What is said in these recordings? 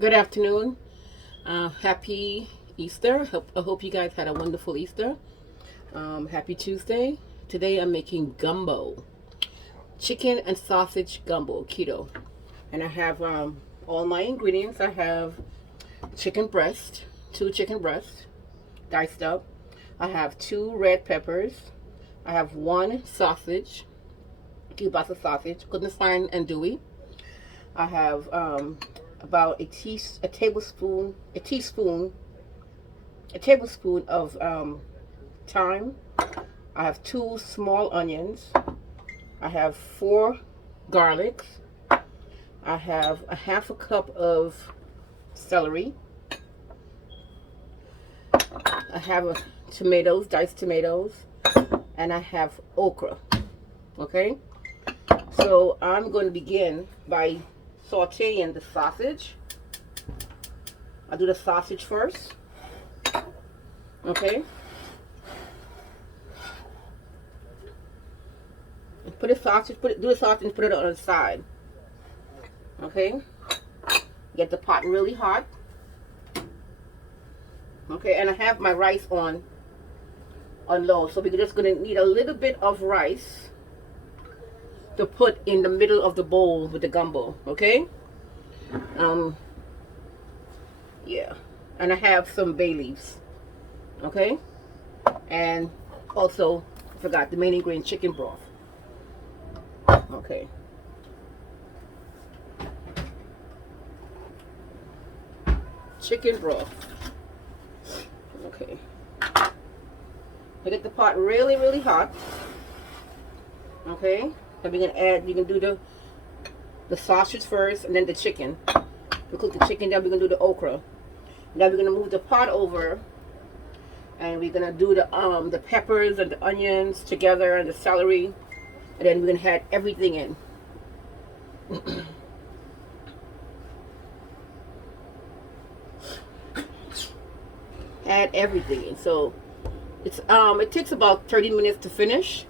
Good afternoon. Happy Easter. I hope you guys had a wonderful Easter. Happy Tuesday. Today I'm making gumbo, chicken and sausage gumbo, keto. And I have all my ingredients. I have chicken breast, two chicken breasts, diced up. I have two red peppers. I have one sausage, kielbasa sausage, couldn't find andouille. I have about a tablespoon, a tablespoon of thyme. I have two small onions. I have four garlics. I have a half a cup of celery. I have tomatoes, diced tomatoes, and I have okra. Okay, so I'm going to begin by sauteing the sausage. I'll do the sausage first. Okay. Do the sausage and put it on the side. Okay. Get the pot really hot. Okay, and I have my rice on low. So we're just gonna need a little bit of rice to put in the middle of the bowl with the gumbo. Okay. Yeah. And I have some bay leaves. Okay. And also, I forgot the main ingredient, chicken broth. Okay. Chicken broth. Okay. I get the pot really, really hot. Okay. Then we're gonna add. You can do the sausage first, and then the chicken. We cook the chicken. Then we're gonna do the okra. Now we're gonna move the pot over, and we're gonna do the peppers and the onions together and the celery, and then we're gonna add everything in. Add everything in. So it takes about 30 minutes to finish.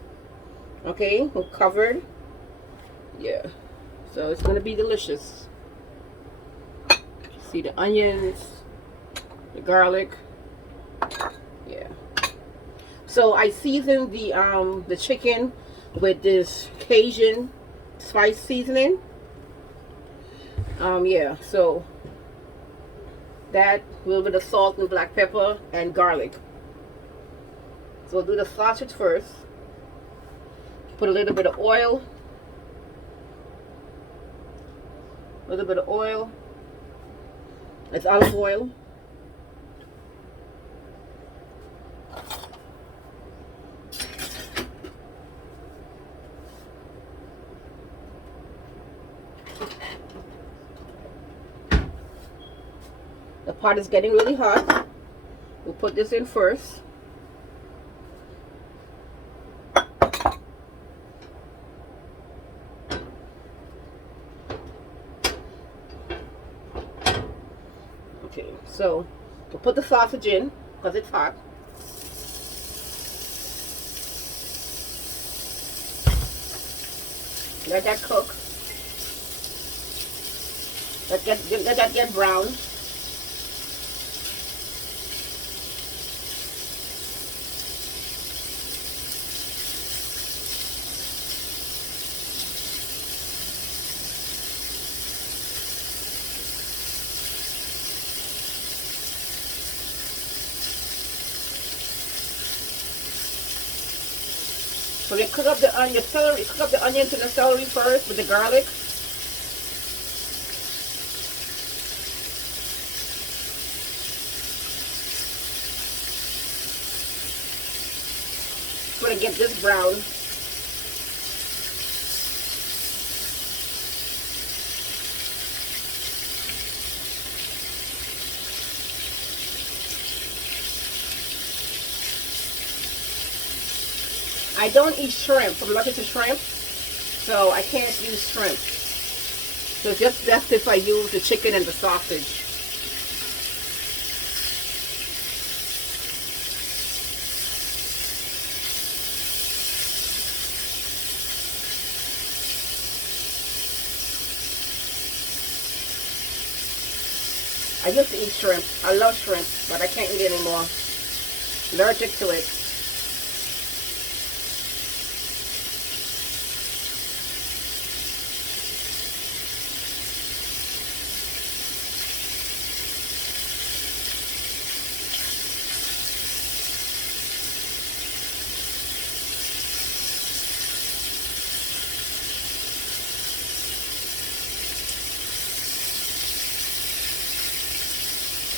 Okay, we're covered. Yeah, so it's gonna be delicious. See the onions, the garlic. Yeah. So I seasoned the chicken with this Cajun spice seasoning. Yeah, so that, a little bit of salt and black pepper and garlic. So we'll do the sausage first. Put a little bit of oil. A little bit of oil. It's olive oil. The pot is getting really hot. We'll put this in first. Okay, so we'll put the sausage in because it's hot. Let that cook. Let that get brown. So we cook up the onions and the celery first with the garlic. We're gonna get this brown. I don't eat shrimp. I'm allergic to shrimp, so I can't use shrimp. So it's just best if I use the chicken and the sausage. I used to eat shrimp. I love shrimp, but I can't eat it anymore. Allergic to it.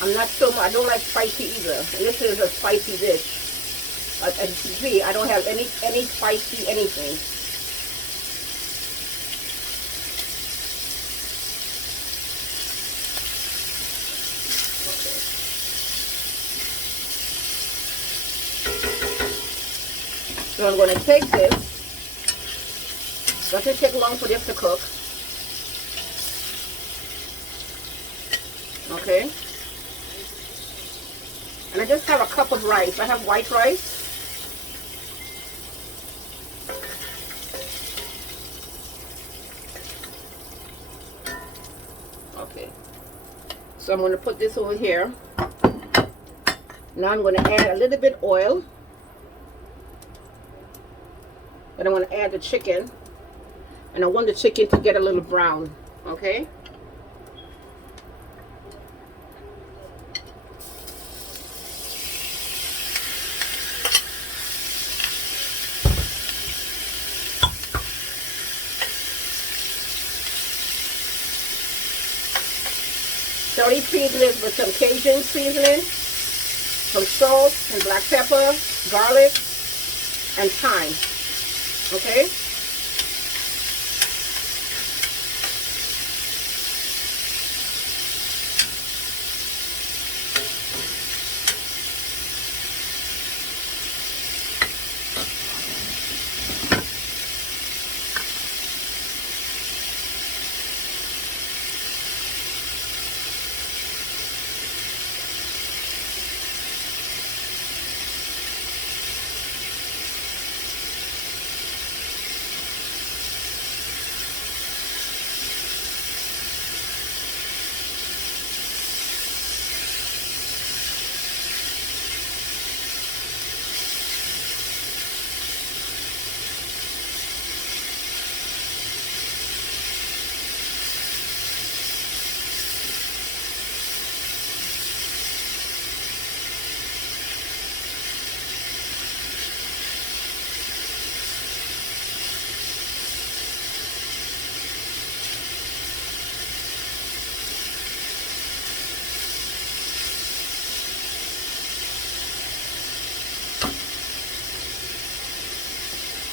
I'm not so much, I don't like spicy either. And this is a spicy dish. As you can see, I don't have any spicy anything. Okay. So I'm going to take this. Doesn't take long for this to cook. Okay. And I just have a cup of rice. I have white rice. Okay. So I'm going to put this over here. Now I'm going to add a little bit oil. Then I'm going to add the chicken. And I want the chicken to get a little brown. Okay. Dirty seasonings with some Cajun seasoning, some salt and black pepper, garlic, and thyme. Okay?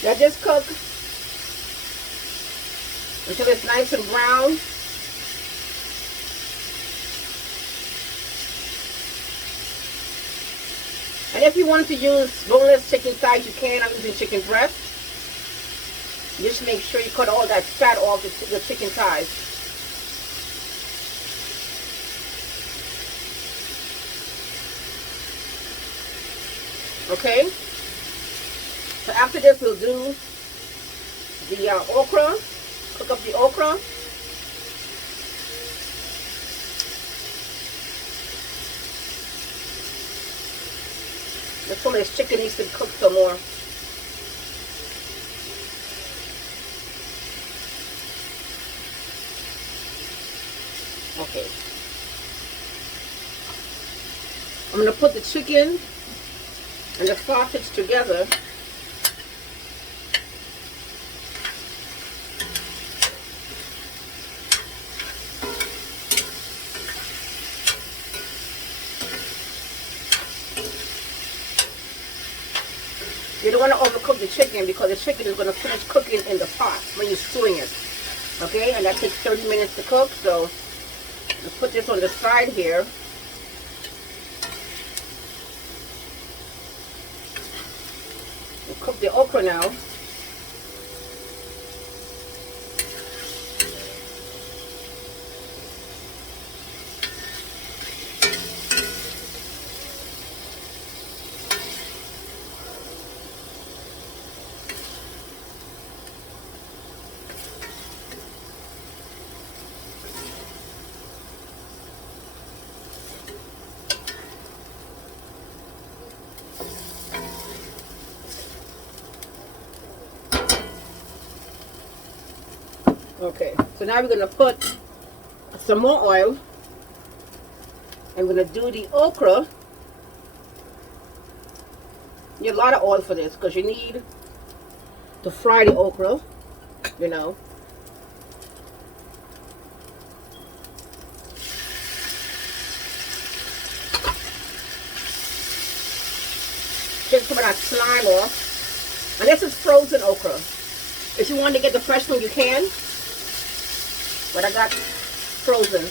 Let this cook until it's nice and brown. And if you want to use boneless chicken thighs, you can. I'm using chicken breast. Just make sure you cut all that fat off the chicken thighs. Okay? So after this, we'll do the okra. Cook up the okra. This one, this chicken needs to cook some more. Okay. I'm going to put the chicken and the sausage together. You don't want to overcook the chicken because the chicken is going to finish cooking in the pot when you're stewing it. Okay, and that takes 30 minutes to cook, so let's put this on the side here. We'll cook the okra now. Okay, so now we're going to put some more oil. I'm going to do the okra. You need a lot of oil for this because you need to fry the okra, you know. Get some of that slime off. And this is frozen okra. If you want to get the fresh one, you can. But I got frozen.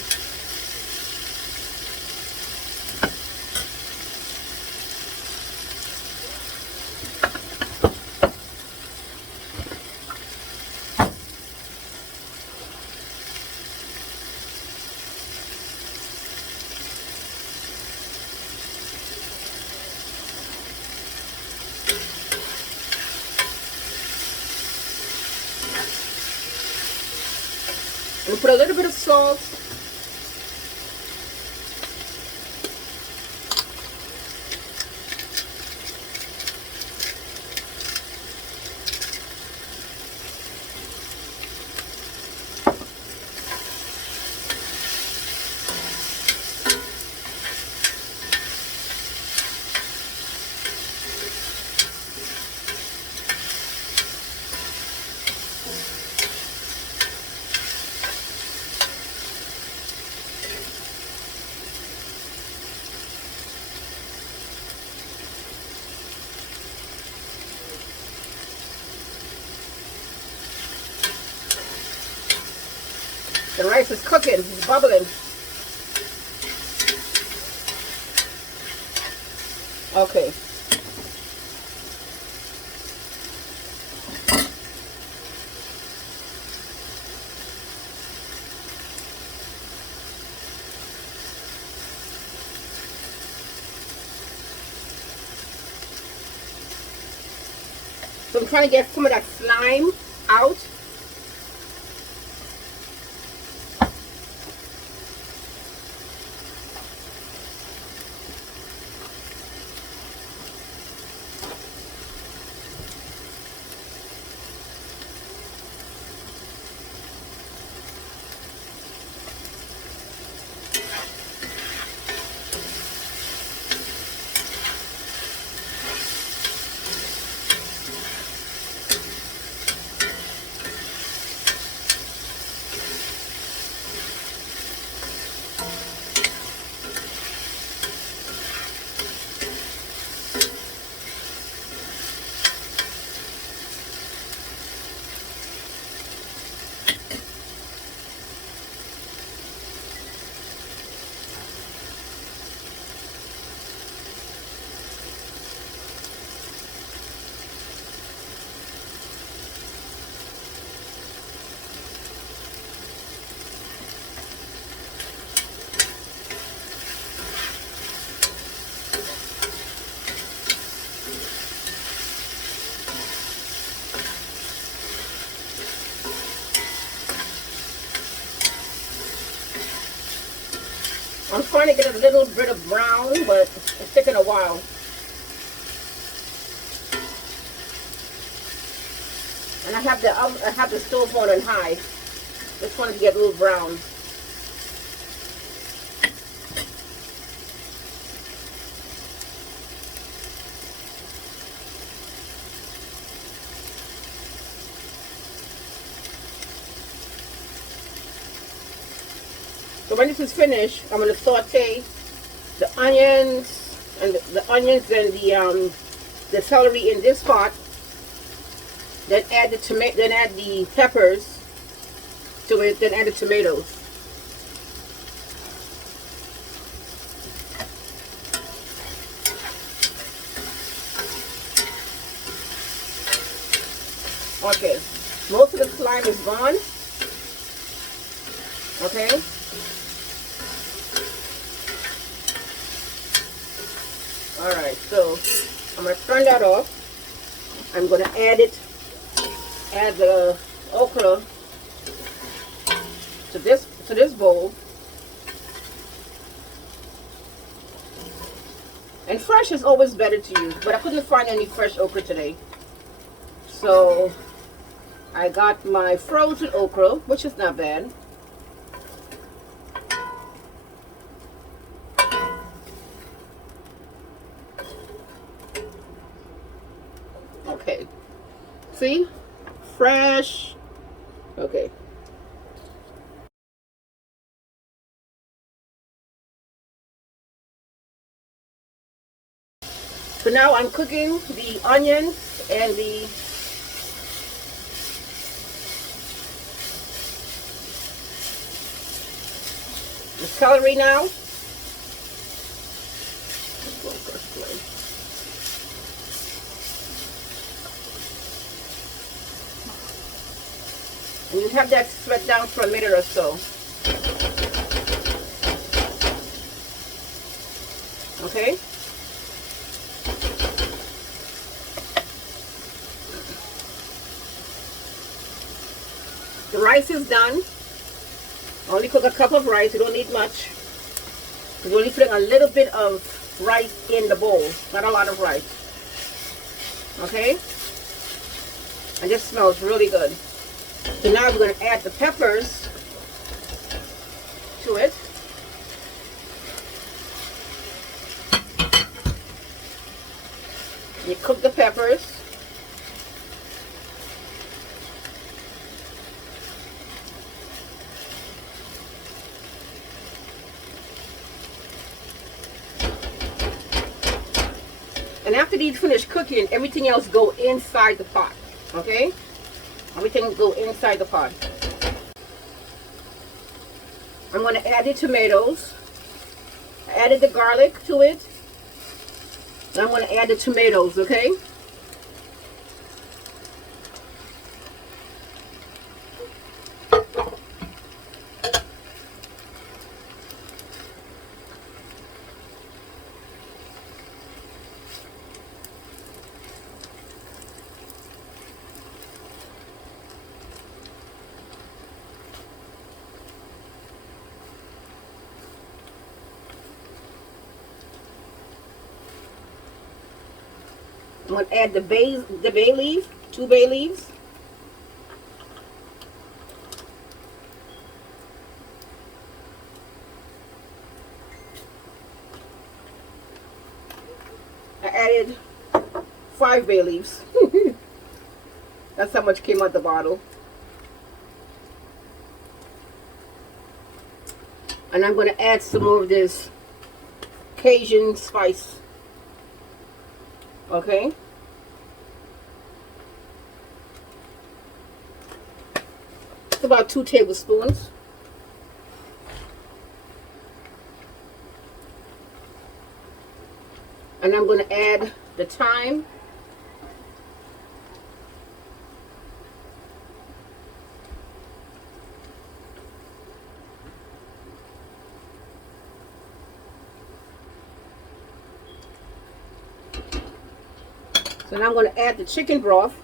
And put a little bit of salt. The rice is cooking, it's bubbling. Okay. So I'm trying to get some of that slime out. I'm trying to get a little bit of brown, but it's taking a while. And I have the stove on high. Just wanted to get a little brown. So when this is finished, I'm going to saute the onions and the celery in this pot. Then add the tomato. Then add the peppers to it. Then add the tomatoes. Okay, most of the slime is gone. Okay. Alright, so I'm going to turn that off. I'm going to add the okra to this bowl. And fresh is always better to use, but I couldn't find any fresh okra today. So I got my frozen okra, which is not bad. Okay. See? Fresh. Okay. So now I'm cooking the onions and the celery now. And you have that sweat down for a minute or so. Okay? The rice is done. Only cook a cup of rice. You don't need much. You're only putting a little bit of rice in the bowl. Not a lot of rice. Okay? And this smells really good. So now we're going to add the peppers to it. You cook the peppers. And after these finish cooking, everything else go inside the pot. Okay? Everything will go inside the pot. I'm going to add the tomatoes. I added the garlic to it. And I'm going to add the tomatoes, okay? I'm going to add the bay leaf, 2 bay leaves. I added 5 bay leaves. That's how much came out the bottle. And I'm going to add some more of this Cajun spice. Okay? It's about 2 tablespoons. And I'm going to add the thyme. So now I'm going to add the chicken broth.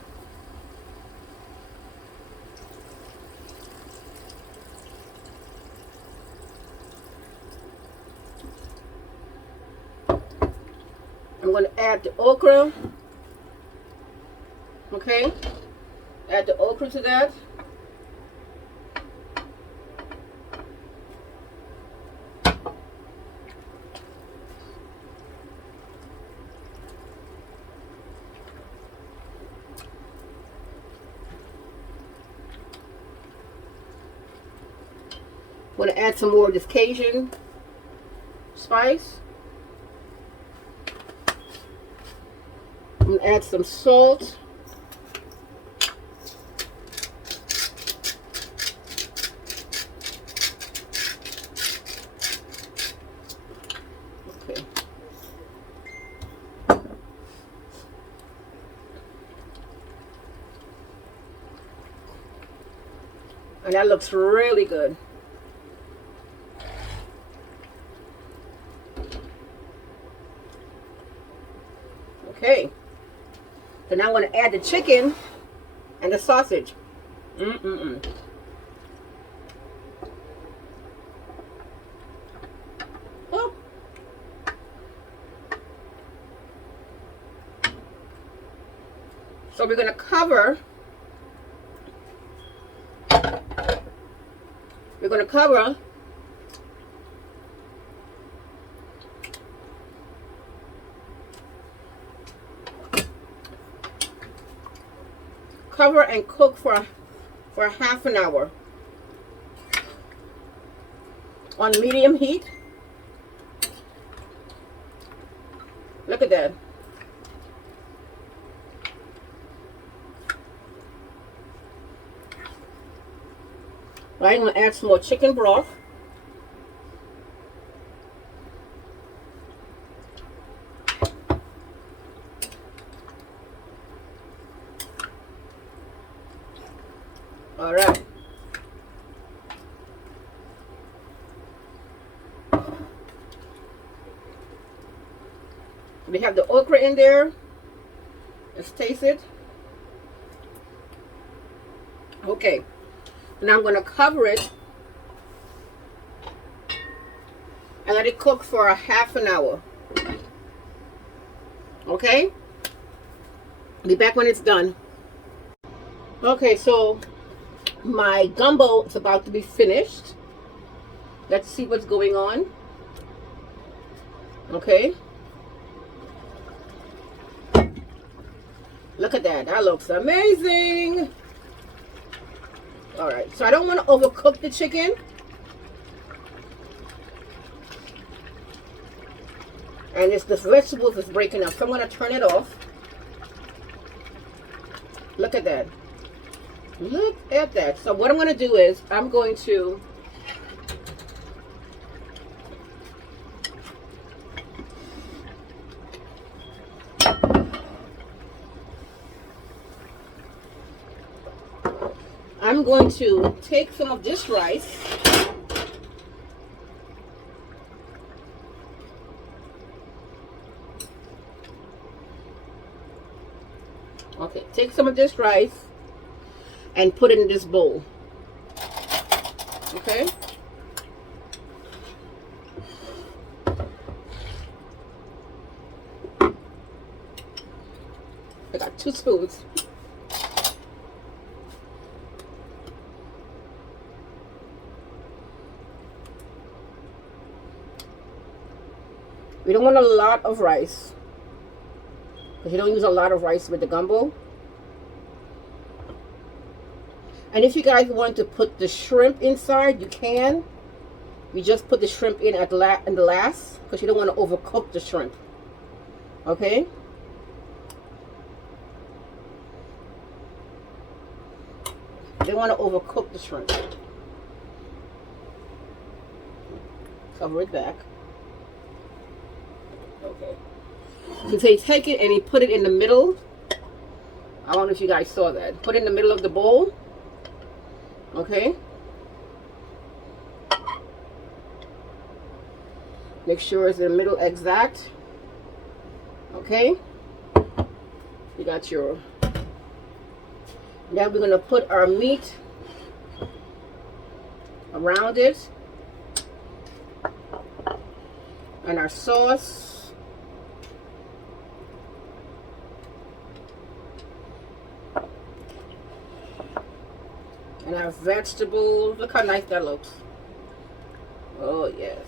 I'm going to add the okra. Okay? Add the okra to that. I'm going to add some more of this Cajun spice. I'm going to add some salt. Okay. And that looks really good. Okay. So now I'm going to add the chicken and the sausage. Oh. So we're going to cover We're going to cover and cook for half an hour on medium heat. Look at that. Right, I'm going to add some more chicken broth. All right. We have the okra in there. Let's taste it. Okay. Now I'm going to cover it and let it cook for a half an hour. Okay? Be back when it's done. Okay, so my gumbo is about to be finished. Let's see what's going on. Okay. Look at that. That looks amazing. All right. So I don't want to overcook the chicken. And the vegetables is breaking up. So I'm going to turn it off. Look at that. Look at that. So what I'm going to do is I'm going to take some of this rice take some of this rice and put it in this bowl. Okay? I got 2 spoons. We don't want a lot of rice, because you don't use a lot of rice with the gumbo. And if you guys want to put the shrimp inside, you can. You just put the shrimp in in the last, because you don't want to overcook the shrimp. Okay? You don't want to overcook the shrimp. Cover it back. Okay. So you take it and you put it in the middle. I don't know if you guys saw that. Put it in the middle of the bowl. Okay. Make sure it's in the middle exact. Okay. You got your. Now we're going to put our meat around it. And our sauce. And our vegetables. Look how nice that looks. Oh, yes.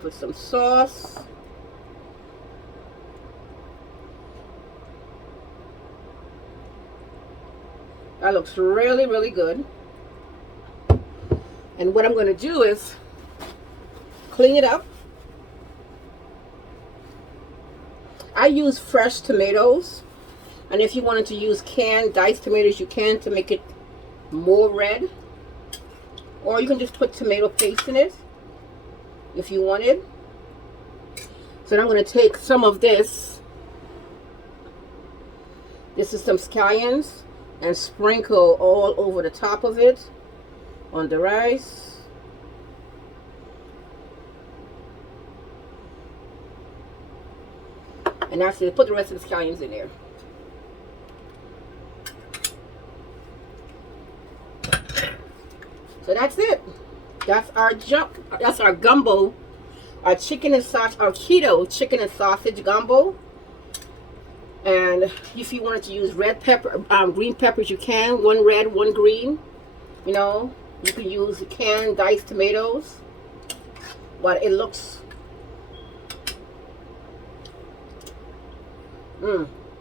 Put some sauce. That looks really, really good. And what I'm going to do is clean it up. I use fresh tomatoes. And if you wanted to use canned diced tomatoes, you can, to make it more red. Or you can just put tomato paste in it if you wanted. So now I'm going to take some of this. This is some scallions, and sprinkle all over the top of it on the rice. And actually put the rest of the scallions in there. So that's it. That's our gumbo, our chicken and sausage, our keto chicken and sausage gumbo. And if you wanted to use red pepper, green peppers, you can. 1 red, 1 green. You know, You can use canned diced tomatoes, but it looks,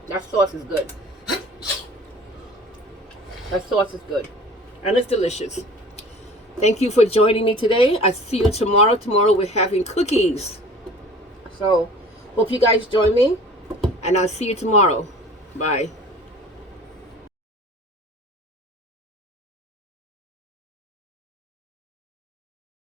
that sauce is good. That sauce is good. And it's delicious. Thank you for joining me today. I see you tomorrow. Tomorrow we're having cookies. So, hope you guys join me. And I'll see you tomorrow. Bye.